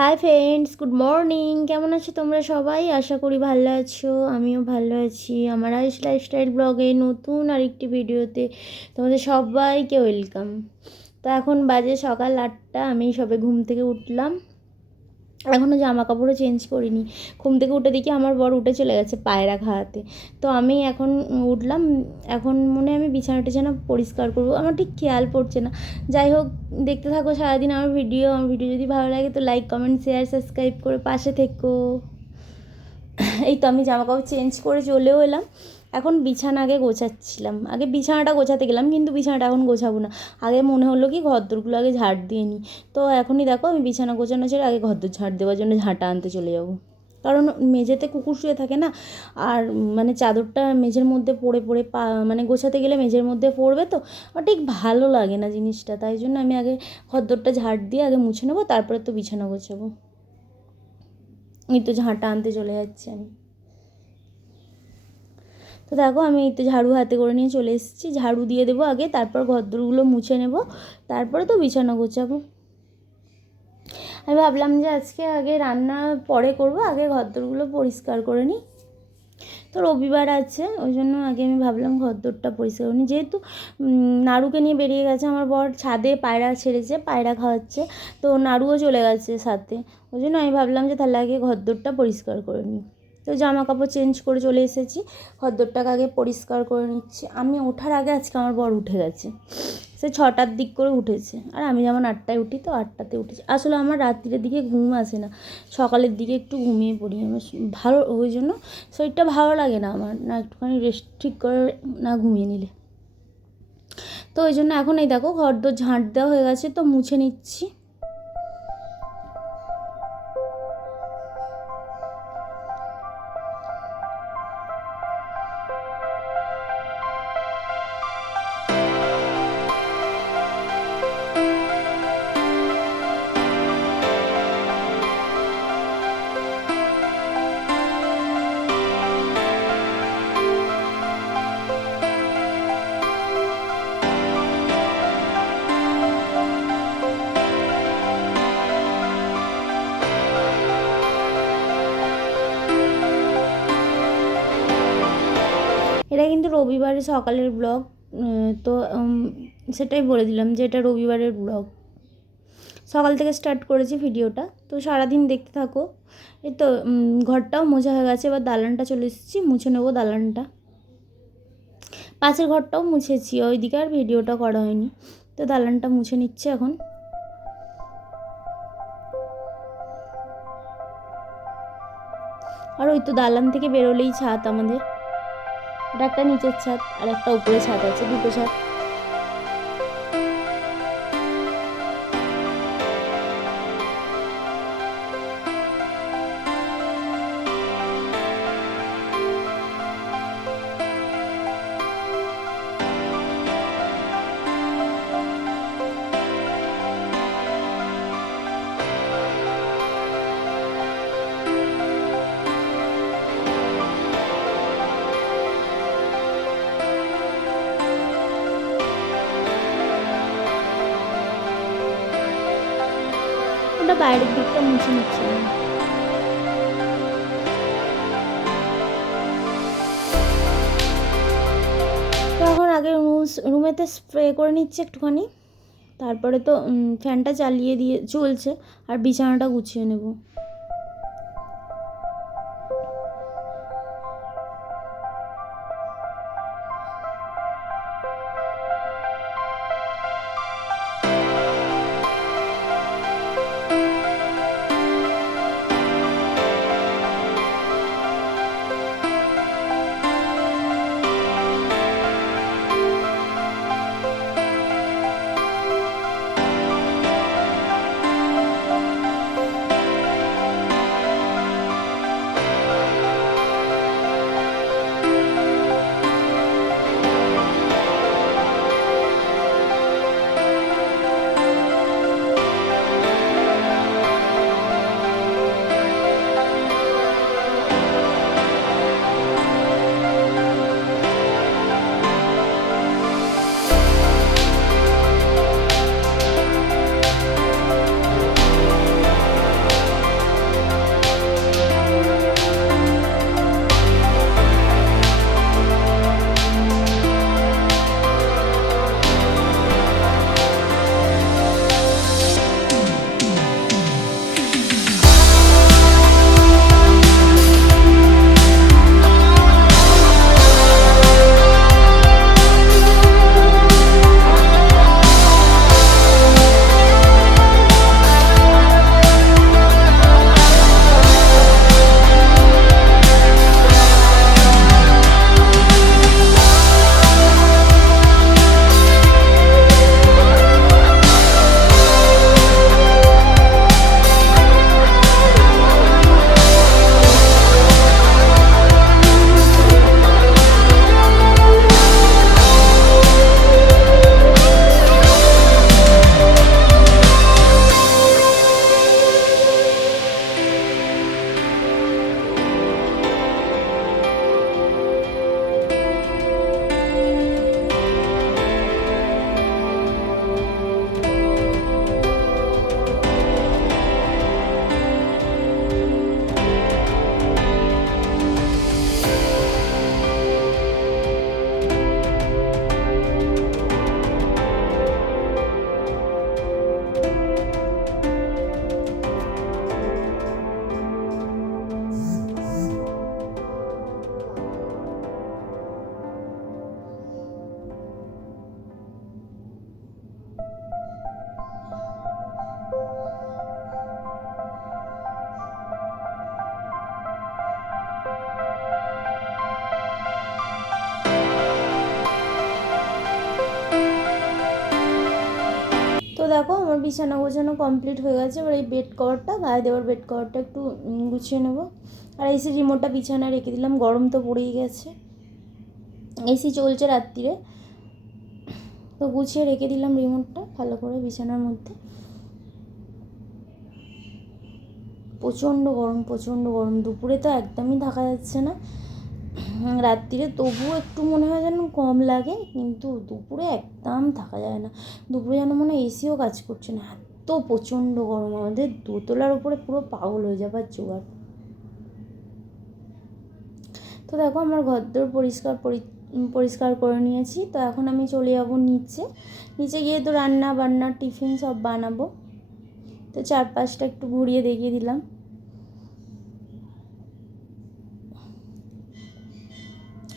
Hi friends, good morning. কেমন আছো তোমরা সবাই? আশা করি ভালো আছো, আমিও ভালো আছি। আমার আইস লাইফস্টাইল ব্লগে নতুন আরেকটি ভিডিওতে তোমাদের সবাইকে ওয়েলকাম। তো এখন বাজে সকাল 8টা, আমি সবে ঘুম থেকে উঠলাম। এখনও জামা কাপড়ও চেঞ্জ করিনি। ঘুম থেকে উঠে দেখি আমার বর উঠে চলে গেছে পায়রা খাওয়াতে। তো আমি এখন উঠলাম। এখন মনে আমি বিছানা টিছানা পরিষ্কার করবো, আমার ঠিক খেয়াল পড়ছে না। যাই হোক, দেখতে থাকো সারাদিন আমার ভিডিও যদি ভালো লাগে তো লাইক কমেন্ট শেয়ার সাবস্ক্রাইব করে পাশে থেকো। এই তো আমি জামা কাপড় চেঞ্জ করে চলেও এলাম। এখন বিছানা আগে গোছাচ্ছিলাম, আগে বিছানাটা গোছাতে গেলাম, কিন্তু বিছানাটা এখন গোছাবো না। আগে মনে হলো কি ঘরদোরগুলো আগে ঝাড় দিয়ে নিই। তো এখনই দেখো আমি বিছানা গোছানো ছেড়ে আগে ঘরদোর ঝাড় দেওয়ার জন্য ঝাঁটা আনতে চলে যাবো। কারণ মেঝেতে কুকুর শুয়ে থাকে না, আর মানে চাদরটা মেঝের মধ্যে পড়ে পড়ে মানে গোছাতে গেলে মেঝের মধ্যে পড়বে, তো আমার ঠিক ভালো লাগে না জিনিসটা। তাই জন্য আমি আগে ঘরদোরটা ঝাড় দিয়ে আগে মুছে নেবো, তারপরে তো বিছানা গোছাবো। এই তো ঝাঁটা আনতে চলে যাচ্ছি আমি। তো দেখো আমি এই তো ঝাড়ু হাতে করে নিয়ে চলে এসেছি। ঝাড়ু দিয়ে দেবো আগে, তারপর ঘরদোরগুলো মুছে নেব, তারপরে তো বিছানা গোছাবো। আমি ভাবলাম যে আজকে আগে রান্না পরে করব, আগে ঘরদোরগুলো পরিষ্কার করে নিই। তো রবিবার আছে, ওই জন্য আগে আমি ভাবলাম ঘরদোরটা পরিষ্কার করে নিই। যেহেতু নাড়ুকে নিয়ে বেরিয়ে গেছে আমার বর, ছাদে পায়রা ছেড়েছে, পায়রা খাওয়াচ্ছে, তো নাড়ুও চলে গেছে সাথে। ওই জন্য আমি ভাবলাম যে তাহলে আগে ঘরদোরটা পরিষ্কার করে নিই। তো জামা কাপড় চেঞ্জ করে চলে এসেছি, ঘরদোরটাকে আগে পরিষ্কার করে নিচ্ছি। আমি ওঠার আগে আজকে আমার বর উঠে গেছে, সে 6টার দিক করে উঠেছে। আর আমি যেমন 8টায় উঠি, তো 8টাতে উঠেছি। আসলে আমার রাত্রির দিকে ঘুম আসে না, সকালের দিকে একটু ঘুমিয়ে পড়ি আমার ভালো, ওই জন্য শরীরটা ভালো লাগে না আমার, না একটুখানি রেস্ট ঠিক করে না ঘুমিয়ে নিলে। তো ওই জন্য এখন এই দেখো ঘরদোর ঝাঁট দেওয়া হয়ে গেছে, তো মুছে নিচ্ছি। এটা কিন্তু রবিবারের সকালের ব্লগ। তো সেটাই বলে দিলাম যে এটা রবিবারের ব্লগ। সকাল থেকে স্টার্ট করেছি ভিডিওটা, তো সারাদিন দেখতে থাকো। এই তো ঘরটাও মোছা হয়ে গেছে, এবার দালানটা চলে এসেছি, মুছে নেবো দালানটা। পাশের ঘরটাও মুছেছি, ওইদিকে আর ভিডিওটা করা হয়নি। তো দালানটা মুছে নিচ্ছে এখন। আর ওই তো দালান থেকে বেরোলেই ছাদ আমাদের, এটা একটা নিচের ছাদ আর একটা উপরে ছাদ আছে, দুটো ছাদ। ওটা বাইরের দিকটা মুছে নিচ্ছে। তো এখন আগে রুমেতে স্প্রে করে নিচ্ছে একটুখানি, তারপরে তো ফ্যানটা চালিয়ে দিয়ে চলছে, আর বিছানাটা গুছিয়ে নেব। দেখো আমার বিছানা গোছানো কমপ্লিট হয়ে গেছে। এবার এই বেড কভারটা, গায়ে দেওয়ার বেড কভারটা একটু গুছিয়ে নেবো। আর এসি রিমোটটা বিছানায় রেখে দিলাম, গরম তো পড়েই গেছে, এসি চলছে রাত্রিরে, তো গুছিয়ে রেখে দিলাম রিমোটটা ভালো করে বিছানার মধ্যে। প্রচণ্ড গরম, দুপুরে তো একদমই থাকা যাচ্ছে না, রাত্রিরে তবুও একটু মনে হয় যেন কম লাগে, কিন্তু দুপুরে একদম থাকা যায় না। দুপুরে যেন মনে হয় এসিও কাজ করছে না, এত প্রচণ্ড গরম। আমাদের দোতলার উপরে পুরো পাগল হয়ে যাবার জোগাড়। তো দেখো আমার ঘরদোর পরিষ্কার করে নিয়েছি। তো এখন আমি চলে যাবো নিচে গিয়ে তো রান্না বান্না টিফিন সব বানাবো। তো চারপাশটা একটু ঘুরিয়ে দেখিয়ে দিলাম।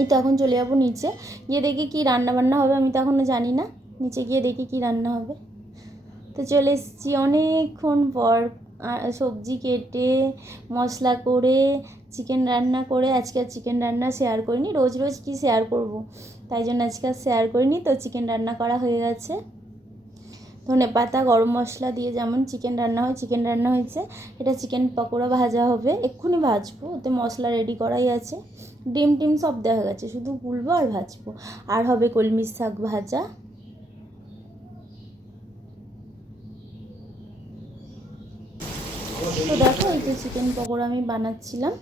এই তো এখন চলে যাবো নিচে, গিয়ে দেখি কী রান্না বান্না হবে, আমি তো এখনও জানি না। নিচে গিয়ে দেখি কী রান্না হবে। তো চলে এসেছি অনেকক্ষণ পর, সবজি কেটে মশলা করে চিকেন রান্না করে। আজকে আর চিকেন রান্না শেয়ার করিনি, রোজ রোজ কি শেয়ার করব, তাই জন্য আজকে আর শেয়ার করিনি। তো চিকেন রান্না করা হয়ে গেছে, ধনেপাতা গরম মশলা দিয়ে যেমন চিকেন রান্না হয় চিকেন রান্না হয়েছে। এটা চিকেন পকোড়া ভাজা হবে, এক্ষুনি ভাজবো, ওতে মশলা রেডি করাই আছে, ডিম টিম সব দেওয়া গেছে, শুধু গুলবো আর ভাজবো। আর হবে কলমি শাক ভাজা। তো দেখো এই যে চিকেন পকোড়া আমি বানাচ্ছিলাম।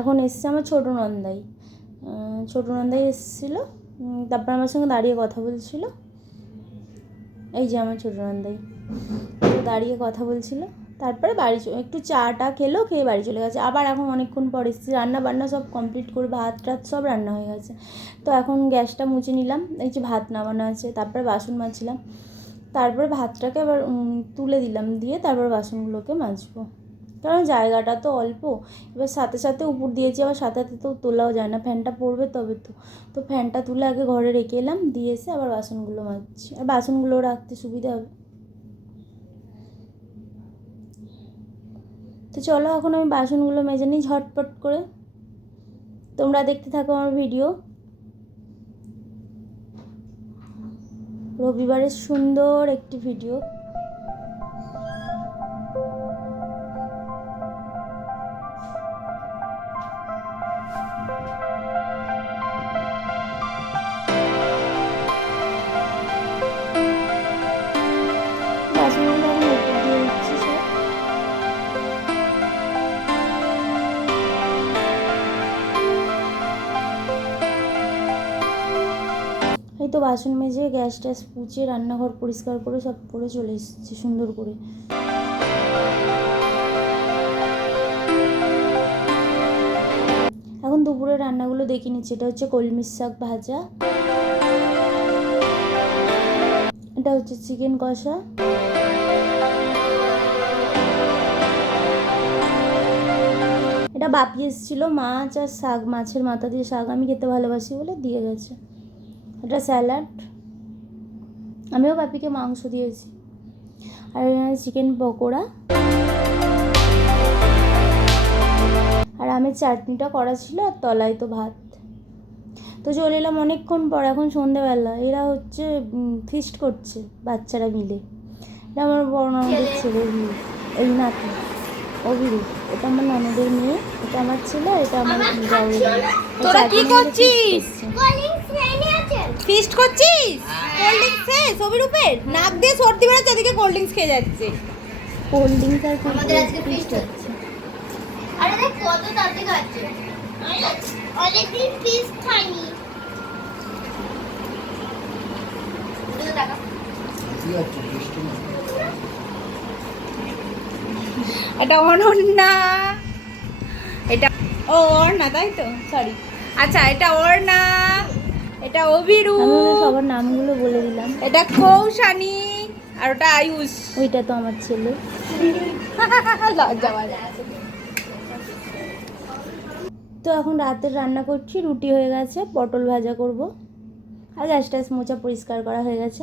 এখন এসছে আমার ছোটো নন্দাই এসেছিলো, তারপর আমার সঙ্গে দাঁড়িয়ে কথা বলছিল। এই যে আমার ছোটো নন্দাই তো দাঁড়িয়ে কথা বলছিল। তারপরে একটু চাটা খেয়ে বাড়ি চলে গেছে। আবার এখন অনেকক্ষণ পর এসেছি, রান্না বান্না সব কমপ্লিট করে ভাত টাত সব রান্না হয়ে গেছে। তো এখন গ্যাসটা মুছে নিলাম, এই যে ভাত নামানো আছে, তারপরে বাসন মাজছিলাম, তারপরে ভাতটাকে আবার তুলে দিলাম, দিয়ে তারপর বাসনগুলোকে মাজবো, কারণ জায়গাটা তো অল্প। এবার সাথে উপর দিয়েছি, আবার সাথে তো তোলাও যায় না, ফ্যানটা পড়বে তবে তো ফ্যানটা তুলে আগে ঘরে রেখে এলাম, দিয়ে এসে আবার বাসনগুলো মাজছি, আর বাসনগুলো রাখতে সুবিধা হবে। তো চলো এখন আমি বাসনগুলো মেজে নিই ঝটপট করে, তোমরা দেখতে থাকো আমার ভিডিও। রবিবারের সুন্দর একটি ভিডিও। বাসনগুলো আমি উপর দিয়ে দিচ্ছি সব। এই তো বাসন মেজে গ্যাস ট্যাস পুছে রান্নাঘর পরিষ্কার করে সব করে চলে এসেছি সুন্দর করে। এখন দুপুরে রান্নাগুলো দেখে নিচ্ছি। এটা হচ্ছে কলমি শাক ভাজা, এটা হচ্ছে চিকেন কষা, এটা বাপি এসেছিলো, মাছ আর শাক, মাছের মাথা দিয়ে শাক আমি খেতে ভালোবাসি বলে দিয়ে গেছে। এটা স্যালাড, আমিও বাপিকে মাংস দিয়েছি। আর চিকেন পকোড়া, আর আমের চাটনিটা করা ছিল, আর তলায় তো ভাত। তো চলে এলাম অনেকক্ষণ পর, এখন সন্ধেবেলা। এরা হচ্ছে ফিস্ট করছে বাচ্চারা মিলে। এটা আমার বড় ননদের ছেলে, এই নাতি অভিরূপ, এটা আমার ননদের মেয়ে, এটা আমার ছেলে, এটা আমার জাউরের মেয়ে। তোরা কি করছিস? ফিস্ট করছিস? কোল্ড ড্রিঙ্কস শেষ অভিরূপের? নাক দিয়ে সর্দি বেরোচ্ছে, এদিকে কোল্ড ড্রিঙ্কস খেয়ে যাচ্ছে। কোল্ড ড্রিঙ্কস আর আমাদের আজকে ফিস্ট হচ্ছে। আরে দেখ কত তাড়াতাড়ি খাচ্ছে, অনেকদিন ফিস্ট খাইনি। এটা অনন্যা, এটা ওর না, তাই তো, সরি। আচ্ছা এটা ওর না, এটা অভিরূপ, আমি সবার নামগুলো বলে দিলাম। এটা কৌশানী, আর ওটা আয়ুষ। ওইটা তো আমার ছেলে। লজ্জা পাওয়া। তো এখন রাতের রান্না করছি, রুটি হয়ে গেছে, পটল ভাজা করব, আর গ্যাস ট্যাস মোছা পরিষ্কার করা হয়ে গেছে।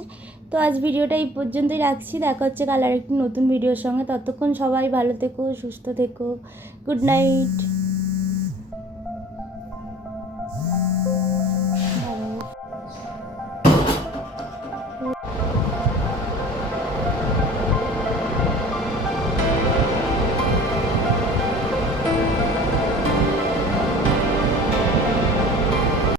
তো আজ ভিডিওটা এই পর্যন্তই রাখছি, দেখা হচ্ছে কাল আর একটি নতুন ভিডিওর সঙ্গে। ততক্ষণ সবাই ভালো থেকো, সুস্থ থেকো, গুড নাইট।